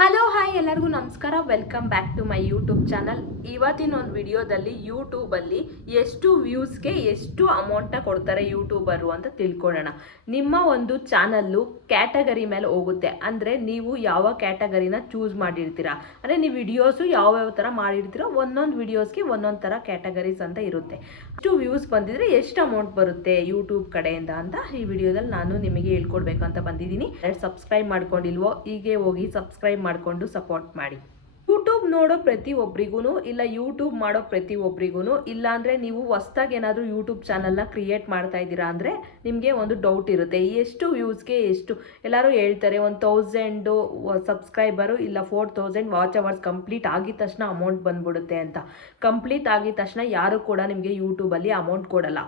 Hello hi ಎಲ್ಲರಿಗೂ ನಮಸ್ಕಾರ. Welcome back to my YouTube channel. ಇವತ್ತಿನ ಒಂದು ವಿಡಿಯೋದಲ್ಲಿ ಯೂಟ್ಯೂಬಲ್ಲಿ ಎಷ್ಟು ವ್ಯೂಸ್ಗೆ ಎಷ್ಟು ಅಮೌಂಟ್ನ ಕೊಡ್ತಾರೆ ಯೂಟ್ಯೂಬರು ಅಂತ ತಿಳ್ಕೊಳ್ಳೋಣ. ನಿಮ್ಮ ಒಂದು ಚಾನಲ್ಲು ಕ್ಯಾಟಗರಿ ಮೇಲೆ ಹೋಗುತ್ತೆ. ಅಂದರೆ ನೀವು ಯಾವ ಕ್ಯಾಟಗರಿನ ಚೂಸ್ ಮಾಡಿರ್ತೀರಾ, ಅಂದರೆ ನೀವು ವಿಡಿಯೋಸು ಯಾವ್ಯಾವ ಥರ ಮಾಡಿರ್ತೀರೋ ಒಂದೊಂದು ವಿಡಿಯೋಸ್ಗೆ ಒಂದೊಂದು ಥರ ಕ್ಯಾಟಗರೀಸ್ ಅಂತ ಇರುತ್ತೆ. ಅಷ್ಟು ವ್ಯೂಸ್ ಬಂದಿದ್ರೆ ಎಷ್ಟು ಅಮೌಂಟ್ ಬರುತ್ತೆ ಯೂಟ್ಯೂಬ್ ಕಡೆಯಿಂದ ಅಂತ ಈ ವಿಡಿಯೋದಲ್ಲಿ ನಾನು ನಿಮಗೆ ಹೇಳ್ಕೊಡ್ಬೇಕಂತ ಬಂದಿದ್ದೀನಿ. ಸಬ್ಸ್ಕ್ರೈಬ್ ಮಾಡ್ಕೊಂಡಿಲ್ವೋ ಹೀಗೆ ಹೋಗಿ ಸಬ್ಸ್ಕ್ರೈಬ್ ಮಾಡಿಕೊಂಡು ಸಪೋರ್ಟ್ ಮಾಡಿ. ಯೂಟ್ಯೂಬ್ ನೋಡೋ ಪ್ರತಿಯೊಬ್ಬರಿಗೂ ಇಲ್ಲ ಯೂಟ್ಯೂಬ್ ಮಾಡೋ ಪ್ರತಿಯೊಬ್ಬರಿಗೂ ಇಲ್ಲ ಅಂದರೆ ನೀವು ಹೊಸ್ದಾಗಿ ಏನಾದರೂ ಯೂಟ್ಯೂಬ್ ಚಾನಲ್ನ ಕ್ರಿಯೇಟ್ ಮಾಡ್ತಾ ಇದ್ದೀರಾ ಅಂದರೆ ನಿಮಗೆ ಒಂದು ಡೌಟ್ ಇರುತ್ತೆ, ಎಷ್ಟು ವ್ಯೂಸ್ಗೆ ಎಷ್ಟು. ಎಲ್ಲರೂ ಹೇಳ್ತಾರೆ 1000 ಸಬ್ಸ್ಕ್ರೈಬರು ಇಲ್ಲ 4000 ವಾಚ್ ಅವರ್ಸ್ ಕಂಪ್ಲೀಟ್ ಆಗಿದ ತಕ್ಷಣ ಅಮೌಂಟ್ ಬಂದ್ಬಿಡುತ್ತೆ ಅಂತ. ಕಂಪ್ಲೀಟ್ ಆಗಿದ ತಕ್ಷಣ ಯಾರು ಕೂಡ ನಿಮಗೆ ಯೂಟ್ಯೂಬಲ್ಲಿ ಅಮೌಂಟ್ ಕೊಡಲ್ಲ.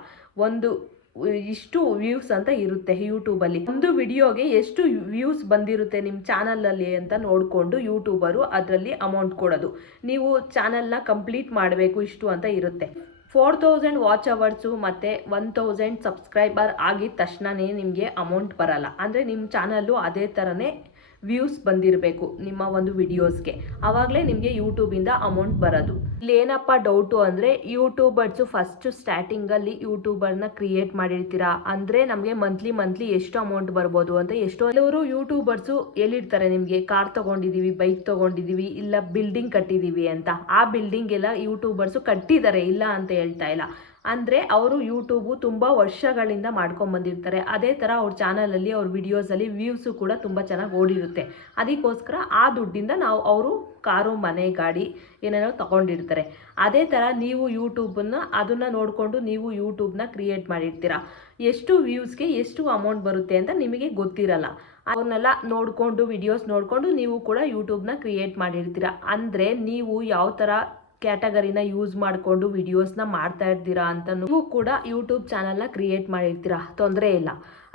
ಇಷ್ಟು ವ್ಯೂಸ್ ಅಂತ ಇರುತ್ತೆ ಯೂಟ್ಯೂಬಲ್ಲಿ. ಒಂದು ವಿಡಿಯೋಗೆ ಎಷ್ಟು ವ್ಯೂಸ್ ಬಂದಿರುತ್ತೆ ನಿಮ್ಮ ಚಾನಲಲ್ಲಿ ಅಂತ ನೋಡಿಕೊಂಡು ಯೂಟ್ಯೂಬರು ಅದರಲ್ಲಿ ಅಮೌಂಟ್ ಕೊಡೋದು. ನೀವು ಚಾನಲ್ನ ಕಂಪ್ಲೀಟ್ ಮಾಡಬೇಕು ಇಷ್ಟು ಅಂತ ಇರುತ್ತೆ. 4000 ವಾಚ್ ಅವರ್ಸು ಮತ್ತು 1000 ಸಬ್ಸ್ಕ್ರೈಬರ್ ಆಗಿದ ತಕ್ಷಣವೇ ನಿಮಗೆ ಅಮೌಂಟ್ ಬರಲ್ಲ. ಅಂದರೆ ನಿಮ್ಮ ಚಾನಲ್ಲು ಅದೇ ಥರನೇ ವ್ಯೂಸ್ ಬಂದಿರಬೇಕು ನಿಮ್ಮ ಒಂದು ವಿಡಿಯೋಸ್ಗೆ, ಆವಾಗಲೇ ನಿಮಗೆ ಯೂಟ್ಯೂಬಿಂದ ಅಮೌಂಟ್ ಬರೋದು. ಇಲ್ಲಿ ಏನಪ್ಪ ಡೌಟು ಅಂದರೆ ಯೂಟ್ಯೂಬರ್ಸು ಫಸ್ಟ್ ಸ್ಟಾರ್ಟಿಂಗಲ್ಲಿ ಯೂಟ್ಯೂಬರ್ನ ಕ್ರಿಯೇಟ್ ಮಾಡಿರ್ತೀರಾ ಅಂದರೆ ನಮಗೆ ಮಂತ್ಲಿ ಎಷ್ಟು ಅಮೌಂಟ್ ಬರ್ಬೋದು ಅಂತ. ಕೆಲವರು ಯೂಟ್ಯೂಬರ್ಸು ಎಲ್ಲಿರ್ತಾರೆ, ನಿಮಗೆ ಕಾರ್ ತೊಗೊಂಡಿದ್ದೀವಿ, ಬೈಕ್ ತೊಗೊಂಡಿದ್ದೀವಿ, ಇಲ್ಲ ಬಿಲ್ಡಿಂಗ್ ಕಟ್ಟಿದ್ದೀವಿ ಅಂತ. ಆ ಬಿಲ್ಡಿಂಗ್ ಎಲ್ಲ ಯೂಟ್ಯೂಬರ್ಸು ಕಟ್ಟಿದ್ದಾರೆ, ಇಲ್ಲ ಅಂತ ಹೇಳ್ತಾ ಇಲ್ಲ. ಅಂದರೆ ಅವರು ಯೂಟ್ಯೂಬು ತುಂಬ ವರ್ಷಗಳಿಂದ ಮಾಡ್ಕೊಂಬಂದಿರ್ತಾರೆ. ಅದೇ ಥರ ಅವ್ರ ಚಾನಲಲ್ಲಿ ಅವ್ರ ವಿಡಿಯೋಸಲ್ಲಿ ವ್ಯೂಸು ಕೂಡ ತುಂಬ ಚೆನ್ನಾಗಿ ಓಡಿರುತ್ತೆ. ಅದಕ್ಕೋಸ್ಕರ ಆ ದುಡ್ಡಿಂದ ಅವರು ಕಾರು, ಮನೆ, ಗಾಡಿ ಏನೇನೋ ತಗೊಂಡಿರ್ತಾರೆ. ಅದೇ ಥರ ನೀವು ಅದನ್ನು ನೋಡಿಕೊಂಡು ನೀವು ಯೂಟ್ಯೂಬ್ನ ಕ್ರಿಯೇಟ್ ಮಾಡಿರ್ತೀರ. ಎಷ್ಟು ವ್ಯೂಸ್ಗೆ ಎಷ್ಟು ಅಮೌಂಟ್ ಬರುತ್ತೆ ಅಂತ ನಿಮಗೆ ಗೊತ್ತಿರಲ್ಲ. ಅವನ್ನೆಲ್ಲ ನೋಡಿಕೊಂಡು ವಿಡಿಯೋಸ್ ನೋಡಿಕೊಂಡು ನೀವು ಕೂಡ ಯೂಟ್ಯೂಬ್ನ ಕ್ರಿಯೇಟ್ ಮಾಡಿರ್ತೀರ. ಅಂದರೆ ನೀವು ಯಾವ ಥರ ಕ್ಯಾಟಗರಿನ ಯೂಸ್ ಮಾಡಿಕೊಂಡು ವಿಡಿಯೋಸ್ನ ಮಾಡ್ತಾ ಇರ್ತೀರಾ ಅಂತ ನೀವು ಕೂಡ ಯೂಟ್ಯೂಬ್ ಚಾನಲ್ನ ಕ್ರಿಯೇಟ್ ಮಾಡಿರ್ತೀರಾ, ತೊಂದರೆ ಇಲ್ಲ.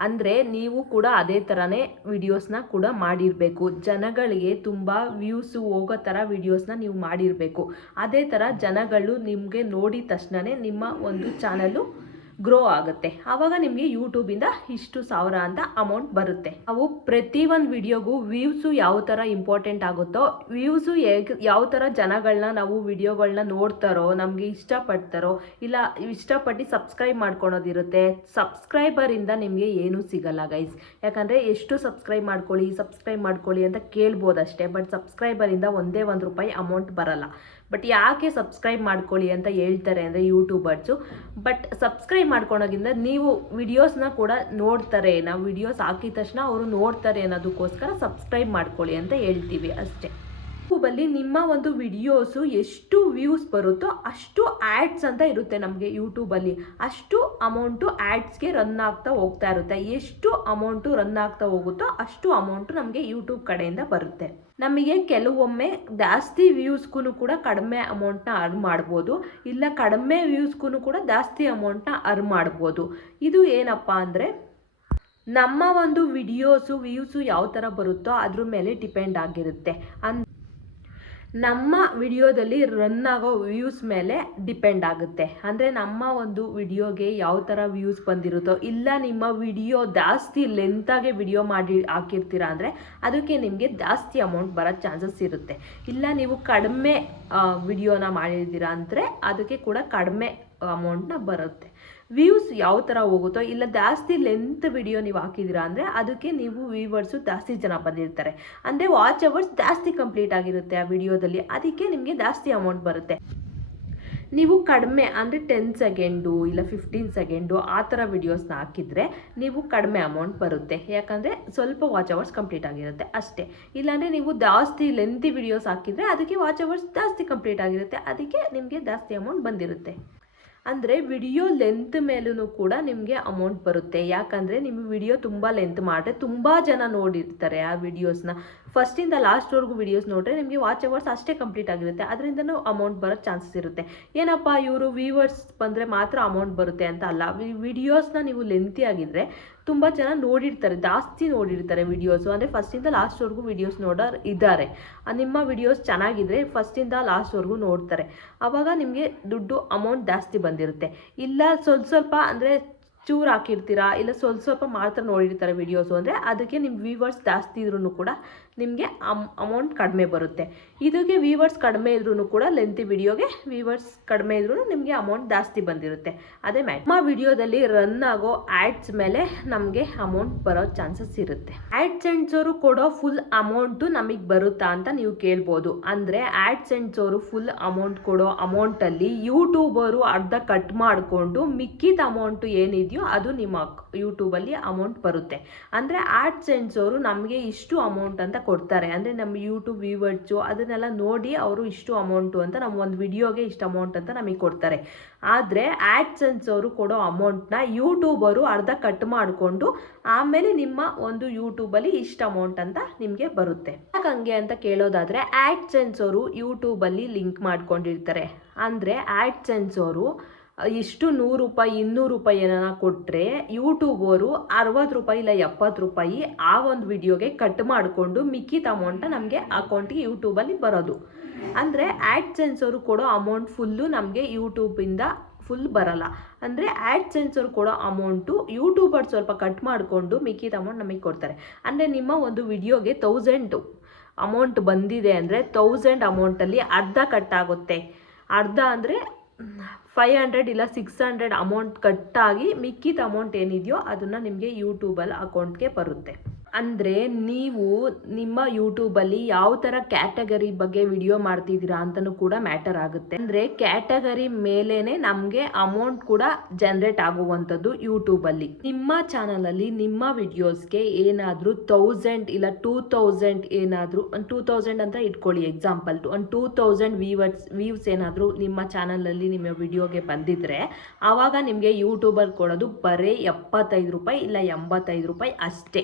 ಅಂದರೆ ನೀವು ಕೂಡ ಅದೇ ಥರನೇ ವಿಡಿಯೋಸ್ನ ಕೂಡ ಮಾಡಿರಬೇಕು. ಜನಗಳಿಗೆ ತುಂಬ ವ್ಯೂಸು ಹೋಗೋ ಥರ ವಿಡಿಯೋಸ್ನ ನೀವು ಮಾಡಿರಬೇಕು. ಅದೇ ಥರ ಜನಗಳು ನಿಮಗೆ ನೋಡಿದ ತಕ್ಷಣವೇ ನಿಮ್ಮ ಒಂದು ಚಾನಲ್ಲು ಗ್ರೋ ಆಗುತ್ತೆ. ಆವಾಗ ನಿಮಗೆ ಯೂಟ್ಯೂಬಿಂದ ಇಷ್ಟು ಸಾವಿರ ಅಂತ ಅಮೌಂಟ್ ಬರುತ್ತೆ. ನಾವು ಪ್ರತಿ ಒಂದು ವಿಡಿಯೋಗೂ ವ್ಯೂಸು ಯಾವ ಥರ ಇಂಪಾರ್ಟೆಂಟ್ ಆಗುತ್ತೋ, ವ್ಯೂಸು ಯಾವ ಥರ ಜನಗಳನ್ನ ನಾವು ವಿಡಿಯೋಗಳನ್ನ ನೋಡ್ತಾರೋ, ನಮಗೆ ಇಷ್ಟಪಡ್ತಾರೋ, ಇಲ್ಲ ಇಷ್ಟಪಟ್ಟು ಸಬ್ಸ್ಕ್ರೈಬ್ ಮಾಡ್ಕೊಳೋದಿರುತ್ತೆ. ಸಬ್ಸ್ಕ್ರೈಬರಿಂದ ನಿಮಗೆ ಏನೂ ಸಿಗಲ್ಲ ಗೈಸ್. ಯಾಕಂದರೆ ಎಷ್ಟು ಸಬ್ಸ್ಕ್ರೈಬ್ ಮಾಡ್ಕೊಳ್ಳಿ ಅಂತ ಕೇಳ್ಬೋದಷ್ಟೇ. ಬಟ್ ಸಬ್ಸ್ಕ್ರೈಬರಿಂದ ಒಂದೇ ₹1 ಅಮೌಂಟ್ ಬರಲ್ಲ. ಬಟ್ ಯಾಕೆ ಸಬ್ಸ್ಕ್ರೈಬ್ ಮಾಡ್ಕೊಳ್ಳಿ ಅಂತ ಹೇಳ್ತಾರೆ ಅಂದರೆ ಯೂಟ್ಯೂಬರ್ಸು, ಬಟ್ ಸಬ್ಸ್ಕ್ರೈಬ್ ಮಾಡ್ಕೊಳೋದ್ರಿಂದ ನೀವು ವಿಡಿಯೋಸ್ನ ಕೂಡ ನೋಡ್ತಾರೆ. ನಾವು ವಿಡಿಯೋಸ್ ಹಾಕಿದ ತಕ್ಷಣ ಅವರು ನೋಡ್ತಾರೆ ಅನ್ನೋದಕ್ಕೋಸ್ಕರ ಸಬ್ಸ್ಕ್ರೈಬ್ ಮಾಡ್ಕೊಳ್ಳಿ ಅಂತ ಹೇಳ್ತೀವಿ ಅಷ್ಟೇ. ಯೂಟ್ಯೂಬಲ್ಲಿ ನಿಮ್ಮ ಒಂದು ವಿಡಿಯೋಸು ಎಷ್ಟು ವ್ಯೂಸ್ ಬರುತ್ತೋ ಅಷ್ಟು ಆ್ಯಡ್ಸ್ ಅಂತ ಇರುತ್ತೆ ನಮಗೆ ಯೂಟ್ಯೂಬಲ್ಲಿ. ಅಷ್ಟು ಅಮೌಂಟು ಆ್ಯಡ್ಸ್ಗೆ ರನ್ ಆಗ್ತಾ ಹೋಗ್ತಾ ಇರುತ್ತೆ. ಎಷ್ಟು ಅಮೌಂಟು ರನ್ ಆಗ್ತಾ ಹೋಗುತ್ತೋ ಅಷ್ಟು ಅಮೌಂಟು ನಮಗೆ ಯೂಟ್ಯೂಬ್ ಕಡೆಯಿಂದ ಬರುತ್ತೆ. ನಮಗೆ ಕೆಲವೊಮ್ಮೆ ಜಾಸ್ತಿ ವ್ಯೂಸ್ಗೂ ಕೂಡ ಕಡಿಮೆ ಅಮೌಂಟ್ನ ಅರ್ನ್ ಮಾಡ್ಬೋದು, ಇಲ್ಲ ಕಡಿಮೆ ವ್ಯೂಸ್ಗೂ ಕೂಡ ಜಾಸ್ತಿ ಅಮೌಂಟ್ನ ಅರ್ನ್ ಮಾಡ್ಬೋದು. ಇದು ಏನಪ್ಪ ಅಂದರೆ ನಮ್ಮ ಒಂದು ವ್ಯೂಸು ಯಾವ ಥರ ಬರುತ್ತೋ ಅದ್ರ ಮೇಲೆ ಡಿಪೆಂಡ್ ಆಗಿರುತ್ತೆ. ನಮ್ಮ ವಿಡಿಯೋದಲ್ಲಿ ರನ್ ಆಗೋ ವ್ಯೂಸ್ ಮೇಲೆ ಡಿಪೆಂಡ್ ಆಗುತ್ತೆ. ಅಂದರೆ ನಮ್ಮ ಒಂದು ವಿಡಿಯೋಗೆ ಯಾವ ಥರ ವ್ಯೂಸ್ ಬಂದಿರುತ್ತೋ, ಇಲ್ಲ ನಿಮ್ಮ ವಿಡಿಯೋ ಜಾಸ್ತಿ ಲೆಂತಾಗೆ ವಿಡಿಯೋ ಮಾಡಿ ಹಾಕಿರ್ತೀರ ಅಂದರೆ ಅದಕ್ಕೆ ನಿಮಗೆ ಜಾಸ್ತಿ ಅಮೌಂಟ್ ಬರೋ ಚಾನ್ಸಸ್ ಇರುತ್ತೆ. ಇಲ್ಲ ನೀವು ಕಡಿಮೆ ವಿಡಿಯೋನ ಮಾಡಿರ್ತೀರ ಅಂದರೆ ಅದಕ್ಕೆ ಕೂಡ ಕಡಿಮೆ ಅಮೌಂಟ್ನ ಬರುತ್ತೆ. ವ್ಯೂಸ್ ಯಾವ ಥರ ಹೋಗುತ್ತೋ, ಇಲ್ಲ ಜಾಸ್ತಿ ಲೆಂತ್ ವಿಡಿಯೋ ನೀವು ಹಾಕಿದ್ದೀರಾ ಅಂದರೆ ಅದಕ್ಕೆ ನೀವು ವ್ಯೂವರ್ಸು ಜಾಸ್ತಿ ಜನ ಬಂದಿರ್ತಾರೆ. ಅಂದರೆ ವಾಚ್ ಅವರ್ಸ್ ಜಾಸ್ತಿ ಕಂಪ್ಲೀಟ್ ಆಗಿರುತ್ತೆ ಆ ವಿಡಿಯೋದಲ್ಲಿ, ಅದಕ್ಕೆ ನಿಮಗೆ ಜಾಸ್ತಿ ಅಮೌಂಟ್ ಬರುತ್ತೆ. ನೀವು ಕಡಿಮೆ ಅಂದರೆ 10 ಸೆಕೆಂಡು ಇಲ್ಲ 15 ಸೆಕೆಂಡು ಆ ಥರ ವಿಡಿಯೋಸ್ನ ಹಾಕಿದರೆ ನೀವು ಕಡಿಮೆ ಅಮೌಂಟ್ ಬರುತ್ತೆ. ಯಾಕಂದರೆ ಸ್ವಲ್ಪ ವಾಚ್ ಅವರ್ಸ್ ಕಂಪ್ಲೀಟ್ ಆಗಿರುತ್ತೆ ಅಷ್ಟೇ. ಇಲ್ಲಾಂದರೆ ನೀವು ಜಾಸ್ತಿ ಲೆಂತಿ ವಿಡಿಯೋಸ್ ಹಾಕಿದರೆ ಅದಕ್ಕೆ ವಾಚ್ ಅವರ್ಸ್ ಜಾಸ್ತಿ ಕಂಪ್ಲೀಟ್ ಆಗಿರುತ್ತೆ, ಅದಕ್ಕೆ ನಿಮಗೆ ಜಾಸ್ತಿ ಅಮೌಂಟ್ ಬಂದಿರುತ್ತೆ. ಅಂದರೆ ವಿಡಿಯೋ ಲೆಂತ್ ಮೇಲೂ ಕೂಡ ನಿಮಗೆ ಅಮೌಂಟ್ ಬರುತ್ತೆ. ಯಾಕಂದರೆ ನಿಮ್ಮ ವಿಡಿಯೋ ತುಂಬ ಲೆಂತ್ ಮಾಡಿದ್ರೆ ತುಂಬ ಜನ ನೋಡಿರ್ತಾರೆ ಆ ವಿಡಿಯೋಸ್ನ. ಫಸ್ಟಿಂದ ಲಾಸ್ಟ್ವರೆಗೂ ವಿಡಿಯೋಸ್ ನೋಡಿದ್ರೆ ನಿಮಗೆ ವಾಚ್ ಅವರ್ಸ್ ಅಷ್ಟೇ ಕಂಪ್ಲೀಟ್ ಆಗಿರುತ್ತೆ, ಅದರಿಂದನೂ ಅಮೌಂಟ್ ಬರೋ ಚಾನ್ಸಸ್ ಇರುತ್ತೆ. ಏನಪ್ಪ ಇವರು ವ್ಯೂವರ್ಸ್ ಬಂದರೆ ಮಾತ್ರ ಅಮೌಂಟ್ ಬರುತ್ತೆ ಅಂತ ಅಲ್ಲ. ವಿಡಿಯೋಸ್ನ ನೀವು ಲೆಂತಿ ಆಗಿದ್ದರೆ ತುಂಬ ಜನ ನೋಡಿರ್ತಾರೆ, ಜಾಸ್ತಿ ನೋಡಿರ್ತಾರೆ ವಿಡಿಯೋಸು. ಅಂದರೆ ಫಸ್ಟಿಂದ ಲಾಸ್ಟ್ವರೆಗೂ ವಿಡಿಯೋಸ್ ನೋಡೋರು ಇದ್ದಾರೆ. ನಿಮ್ಮ ವಿಡಿಯೋಸ್ ಚೆನ್ನಾಗಿದ್ದರೆ ಫಸ್ಟಿಂದ ಲಾಸ್ಟ್ವರೆಗೂ ನೋಡ್ತಾರೆ, ಆವಾಗ ನಿಮಗೆ ದುಡ್ಡು ಅಮೌಂಟ್ ಜಾಸ್ತಿ ಬಂದಿರುತ್ತೆ. ಇಲ್ಲ ಸ್ವಲ್ಪ ಅಂದರೆ ಚೂರು ಹಾಕಿರ್ತೀರಾ, ಇಲ್ಲ ಸ್ವಲ್ಪ ಮಾತ್ರ ನೋಡಿರ್ತಾರೆ ವಿಡಿಯೋಸು ಅಂದರೆ ಅದಕ್ಕೆ ನಿಮ್ಮ ವ್ಯೂವರ್ಸ್ ಜಾಸ್ತಿ ಇದ್ರೂ ಕೂಡ ನಿಮಗೆ ಅಮೌಂಟ್ ಕಡಿಮೆ ಬರುತ್ತೆ. ಇದಕ್ಕೆ ವ್ಯೂವರ್ಸ್ ಕಡಿಮೆ ಇದ್ರೂ ಕೂಡ ಲೆಂತಿ ವಿಡಿಯೋಗೆ ವ್ಯೂವರ್ಸ್ ಕಡಿಮೆ ಇದ್ರೂ ನಿಮಗೆ ಅಮೌಂಟ್ ಜಾಸ್ತಿ ಬಂದಿರುತ್ತೆ. ಅದೇ ನಮ್ಮ ವಿಡಿಯೋದಲ್ಲಿ ರನ್ ಆಗೋ ಆ್ಯಡ್ಸ್ ಮೇಲೆ ನಮಗೆ ಅಮೌಂಟ್ ಬರೋ ಚಾನ್ಸಸ್ ಇರುತ್ತೆ. ಆ್ಯಡ್ಸೆನ್ಸ್ ಅವರು ಕೊಡೋ ಫುಲ್ ಅಮೌಂಟು ನಮಗೆ ಬರುತ್ತಾ ಅಂತ ನೀವು ಕೇಳ್ಬೋದು. ಅಂದರೆ ಆ್ಯಡ್ಸೆನ್ಸ್ ಅವರು ಫುಲ್ ಅಮೌಂಟ್ ಕೊಡೋ ಅಮೌಂಟಲ್ಲಿ ಯೂಟ್ಯೂಬರು ಅರ್ಧ ಕಟ್ ಮಾಡಿಕೊಂಡು ಮಿಕ್ಕಿದ ಅಮೌಂಟು ಏನಿದೆಯೋ ಅದು ನಿಮ್ಮ ಯೂಟ್ಯೂಬಲ್ಲಿ ಅಮೌಂಟ್ ಬರುತ್ತೆ. ಅಂದರೆ ಆ್ಯಡ್ಸೆನ್ಸ್ ಅವರು ನಮಗೆ ಇಷ್ಟು ಅಮೌಂಟ್ ಅಂತ ಕೊಡ್ತಾರೆ. ಅಂದರೆ ನಮ್ಮ ಯೂಟ್ಯೂಬ್ ವ್ಯೂವರ್ಸು ಅದನ್ನೆಲ್ಲ ನೋಡಿ ಅವರು ಇಷ್ಟು ಅಮೌಂಟು ಅಂತ ನಮ್ಮ ಒಂದು ವಿಡಿಯೋಗೆ ಇಷ್ಟು ಅಮೌಂಟ್ ಅಂತ ನಮಗೆ ಕೊಡ್ತಾರೆ. ಆದರೆ ಆ್ಯಡ್ಸೆನ್ಸ್ ಅವರು ಕೊಡೋ ಅಮೌಂಟ್ನ ಯೂಟ್ಯೂಬರು ಅರ್ಧ ಕಟ್ ಮಾಡಿಕೊಂಡು ಆಮೇಲೆ ನಿಮ್ಮ ಒಂದು ಯೂಟ್ಯೂಬಲ್ಲಿ ಇಷ್ಟು ಅಮೌಂಟ್ ಅಂತ ನಿಮಗೆ ಬರುತ್ತೆ. ಯಾಕೆ ಹಂಗೆ ಅಂತ ಕೇಳೋದಾದರೆ ಆ್ಯಡ್ಸೆನ್ಸ್ ಅವರು ಯೂಟ್ಯೂಬಲ್ಲಿ ಲಿಂಕ್ ಮಾಡ್ಕೊಂಡಿರ್ತಾರೆ. ಅಂದರೆ ಆ್ಯಡ್ಸೆನ್ಸ್ ಅವರು ಇಷ್ಟು 100 ರೂಪಾಯಿ 200 ರೂಪಾಯಿ ಏನಾರ ಕೊಟ್ಟರೆ ಯೂಟ್ಯೂಬರು 60 ರೂಪಾಯಿ ಇಲ್ಲ 70 ರೂಪಾಯಿ ಆ ಒಂದು ವಿಡಿಯೋಗೆ ಕಟ್ ಮಾಡಿಕೊಂಡು ಮಿಕ್ಕಿದ ಅಮೌಂಟ ನಮಗೆ ಅಕೌಂಟಿಗೆ ಯೂಟ್ಯೂಬಲ್ಲಿ ಬರೋದು. ಅಂದರೆ ಆ್ಯಡ್ಸೆನ್ಸ್ ಅವರು ಕೊಡೋ ಅಮೌಂಟ್ ಫುಲ್ಲು ನಮಗೆ ಯೂಟ್ಯೂಬಿಂದ ಫುಲ್ ಬರಲ್ಲ. ಅಂದರೆ ಆ್ಯಡ್ಸೆನ್ಸ್ ಅವರು ಕೊಡೋ ಅಮೌಂಟು ಯೂಟ್ಯೂಬರ್ ಸ್ವಲ್ಪ ಕಟ್ ಮಾಡಿಕೊಂಡು ಮಿಕ್ಕಿದ ಅಮೌಂಟ್ ನಮಗೆ ಕೊಡ್ತಾರೆ. ಅಂದರೆ ನಿಮ್ಮ ಒಂದು ವಿಡಿಯೋಗೆ 1000 ಅಮೌಂಟ್ ಬಂದಿದೆ ಅಂದರೆ 1000 ಅಮೌಂಟಲ್ಲಿ ಅರ್ಧ ಕಟ್ಟಾಗುತ್ತೆ. ಅರ್ಧ ಅಂದರೆ 500 ಇಲ್ಲ 600 ಅಮೌಂಟ್ ಕಟ್ಟಾಗಿ ಮಿಕ್ಕಿದ ಅಮೌಂಟ್ ಏನಿದೆಯೋ ಅದನ್ನು ನಿಮಗೆ ಯೂಟ್ಯೂಬಲ್ಲಿ ಅಕೌಂಟ್ಗೆ ಬರುತ್ತೆ. ಅಂದರೆ ನೀವು ನಿಮ್ಮ ಯೂಟ್ಯೂಬಲ್ಲಿ ಯಾವ ಥರ ಕ್ಯಾಟಗರಿ ಬಗ್ಗೆ ವಿಡಿಯೋ ಮಾಡ್ತಿದ್ದೀರಾ ಅಂತಲೂ ಕೂಡ ಮ್ಯಾಟರ್ ಆಗುತ್ತೆ. ಅಂದರೆ ಕ್ಯಾಟಗರಿ ಮೇಲೇ ನಮಗೆ ಅಮೌಂಟ್ ಕೂಡ ಜನ್ರೇಟ್ ಆಗುವಂಥದ್ದು ಯೂಟ್ಯೂಬಲ್ಲಿ. ನಿಮ್ಮ ಚಾನಲಲ್ಲಿ ನಿಮ್ಮ ವಿಡಿಯೋಸ್ಗೆ ಏನಾದರೂ 1000 ಇಲ್ಲ 2000 ಏನಾದರೂ 2000 ಅಂತ ಇಟ್ಕೊಳ್ಳಿ ಎಕ್ಸಾಂಪಲ್, 2000 ವ್ಯೂಸ್ ಏನಾದರೂ ನಿಮ್ಮ ಚಾನಲಲ್ಲಿ ನಿಮ್ಮ ವಿಡಿಯೋಗೆ ಬಂದಿದ್ದರೆ ಆವಾಗ ನಿಮಗೆ ಯೂಟ್ಯೂಬರ್ ಕೊಡೋದು ಬರೀ 75 ರೂಪಾಯಿ ಇಲ್ಲ 85 ರೂಪಾಯಿ ಅಷ್ಟೇ.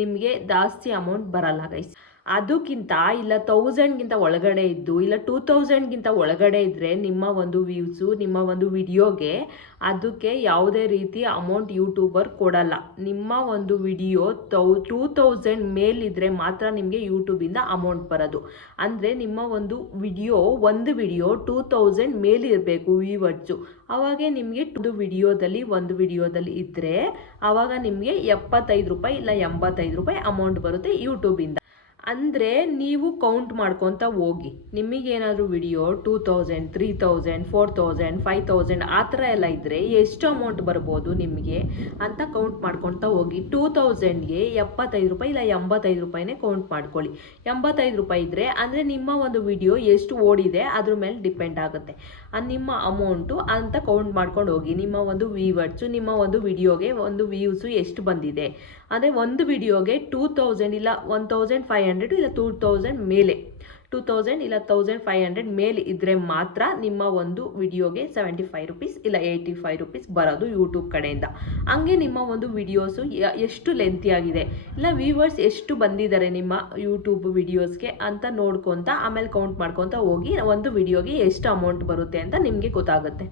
ನಿಮಗೆ ಜಾಸ್ತಿ ಅಮೌಂಟ್ ಬರಲ್ಲ ಗೈಸ್. ಅದಕ್ಕಿಂತ ಇಲ್ಲ 1000ಗಿಂತ ಒಳಗಡೆ ಇದ್ದು ಇಲ್ಲ 2000ಗಿಂತ ಒಳಗಡೆ ಇದ್ದರೆ ನಿಮ್ಮ ಒಂದು ವ್ಯೂಸು ನಿಮ್ಮ ಒಂದು ವಿಡಿಯೋಗೆ ಅದಕ್ಕೆ ಯಾವುದೇ ರೀತಿ ಅಮೌಂಟ್ ಯೂಟ್ಯೂಬರ್ ಕೊಡಲ್ಲ. ನಿಮ್ಮ ಒಂದು ವಿಡಿಯೋ 2000 ಮೇಲಿದ್ದರೆ ಮಾತ್ರ ನಿಮಗೆ ಯೂಟ್ಯೂಬಿಂದ ಅಮೌಂಟ್ ಬರೋದು. ಅಂದರೆ ನಿಮ್ಮ ಒಂದು ವಿಡಿಯೋ 2000 ಮೇಲಿರಬೇಕು ವ್ಯೂವರ್ಸು. ಆವಾಗೇ ನಿಮಗೆ ಒಂದು ವಿಡಿಯೋದಲ್ಲಿ ಇದ್ದರೆ ಆವಾಗ ನಿಮಗೆ 75 ರೂಪಾಯಿ ಇಲ್ಲ 85 ರೂಪಾಯಿ ಅಮೌಂಟ್ ಬರುತ್ತೆ ಯೂಟ್ಯೂಬಿಂದ. ಅಂದರೆ ನೀವು ಕೌಂಟ್ ಮಾಡ್ಕೊತ ಹೋಗಿ. ನಿಮಗೇನಾದರೂ ವಿಡಿಯೋ 2000 3000 4000 5000 ಆ ಥರ ಎಲ್ಲ ಇದ್ದರೆ ಎಷ್ಟು ಅಮೌಂಟ್ ಬರ್ಬೋದು ನಿಮಗೆ ಅಂತ ಕೌಂಟ್ ಮಾಡ್ಕೊತ ಹೋಗಿ. 2000ಗೆ 75 ರೂಪಾಯಿ ಇಲ್ಲ 85 ರೂಪಾಯಿನೇ ಕೌಂಟ್ ಮಾಡ್ಕೊಳ್ಳಿ. 85 ರೂಪಾಯಿ ಇದ್ದರೆ ಅಂದರೆ ನಿಮ್ಮ ಒಂದು ವಿಡಿಯೋ ಎಷ್ಟು ಓಡಿದೆ ಅದ್ರ ಮೇಲೆ ಡಿಪೆಂಡ್ ಆಗುತ್ತೆ ನಿಮ್ಮ ಅಮೌಂಟು ಅಂತ ಕೌಂಟ್ ಮಾಡ್ಕೊಂಡು ಹೋಗಿ. ನಿಮ್ಮ ಒಂದು ವ್ಯೂವರ್ಸು ನಿಮ್ಮ ಒಂದು ವಿಡಿಯೋಗೆ ಒಂದು ವ್ಯೂಸು ಎಷ್ಟು ಬಂದಿದೆ ಅಂದರೆ ಒಂದು ವಿಡಿಯೋಗೆ 2000 ಇಲ್ಲ 1500 ಇಲ್ಲ 2000 ಮೇಲೆ 2000 ಇಲ್ಲ 1500 ಮೇಲೆ ಇದ್ದರೆ ಮಾತ್ರ ನಿಮ್ಮ ಒಂದು ವಿಡಿಯೋಗೆ 75 ರೂಪೀಸ್ ಇಲ್ಲ 85 ರೂಪೀಸ್ ಬರೋದು ಯೂಟ್ಯೂಬ್ ಕಡೆಯಿಂದ. ಹಂಗೆ ನಿಮ್ಮ ಒಂದು ವಿಡಿಯೋಸು ಎಷ್ಟು ಲೆಂತಿ ಆಗಿದೆ ಇಲ್ಲ ವ್ಯೂವರ್ಸ್ ಎಷ್ಟು ಬಂದಿದ್ದಾರೆ ನಿಮ್ಮ ಯೂಟ್ಯೂಬ್ ವಿಡಿಯೋಸ್ಗೆ ಅಂತ ನೋಡ್ಕೊತ ಆಮೇಲೆ ಕೌಂಟ್ ಮಾಡ್ಕೊತ ಹೋಗಿ ಒಂದು ವಿಡಿಯೋಗೆ ಎಷ್ಟು ಅಮೌಂಟ್ ಬರುತ್ತೆ ಅಂತ ನಿಮಗೆ ಗೊತ್ತಾಗುತ್ತೆ.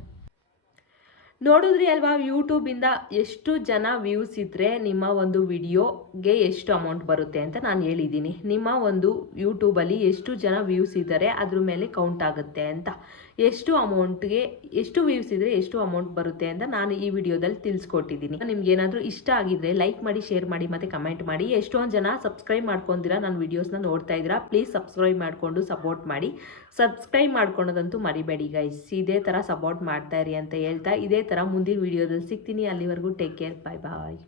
ನೋಡಿದ್ರಿ ಅಲ್ವಾ ಯೂಟ್ಯೂಬಿಂದ ಎಷ್ಟು ಜನ ವ್ಯೂಸ್ ಇದ್ದರೆ ನಿಮ್ಮ ಒಂದು ವಿಡಿಯೋಗೆ ಎಷ್ಟು ಅಮೌಂಟ್ ಬರುತ್ತೆ ಅಂತ ನಾನು ಹೇಳಿದ್ದೀನಿ. ನಿಮ್ಮ ಒಂದು ಯೂಟ್ಯೂಬಲ್ಲಿ ಎಷ್ಟು ಜನ ವ್ಯೂಸ್ ಇದ್ದಾರೆ ಅದ್ರ ಮೇಲೆ ಕೌಂಟ್ ಆಗುತ್ತೆ ಅಂತ. ಎಷ್ಟು ಅಮೌಂಟ್ಗೆ ಎಷ್ಟು ವ್ಯೂಸ್ ಇದ್ದರೆ ಎಷ್ಟು ಅಮೌಂಟ್ ಬರುತ್ತೆ ಅಂತ ನಾನು ಈ ವಿಡಿಯೋದಲ್ಲಿ ತಿಳಿಸ್ಕೊಟ್ಟಿದ್ದೀನಿ. ನಿಮ್ಗೆ ಏನಾದರೂ ಇಷ್ಟ ಆಗಿದ್ರೆ ಲೈಕ್ ಮಾಡಿ, ಶೇರ್ ಮಾಡಿ ಮತ್ತು ಕಮೆಂಟ್ ಮಾಡಿ. ಎಷ್ಟೊಂದು ಜನ ಸಬ್ಸ್ಕ್ರೈಬ್ ಮಾಡ್ಕೊಂಡಿರಾ ನನ್ನ ವಿಡಿಯೋಸ್ನ ನೋಡ್ತಾ ಇದ್ದೀರಾ. ಪ್ಲೀಸ್ ಸಬ್ಸ್ಕ್ರೈಬ್ ಮಾಡಿಕೊಂಡು ಸಪೋರ್ಟ್ ಮಾಡಿ. ಸಬ್ಸ್ಕ್ರೈಬ್ ಮಾಡ್ಕೊಳೋದಂತೂ ಮರಿಬೇಡಿ ಗೈಸ್. ಇದೇ ಥರ ಸಪೋರ್ಟ್ ಮಾಡ್ತಾ ಇರಿ ಅಂತ ಹೇಳ್ತಾ ಇದೇ ಥರ ಮುಂದಿನ ವಿಡಿಯೋದಲ್ಲಿ ಸಿಗ್ತೀನಿ. ಅಲ್ಲಿವರೆಗೂ ಟೇಕ್ ಕೇರ್, ಬಾಯ್ ಬಾಯ್.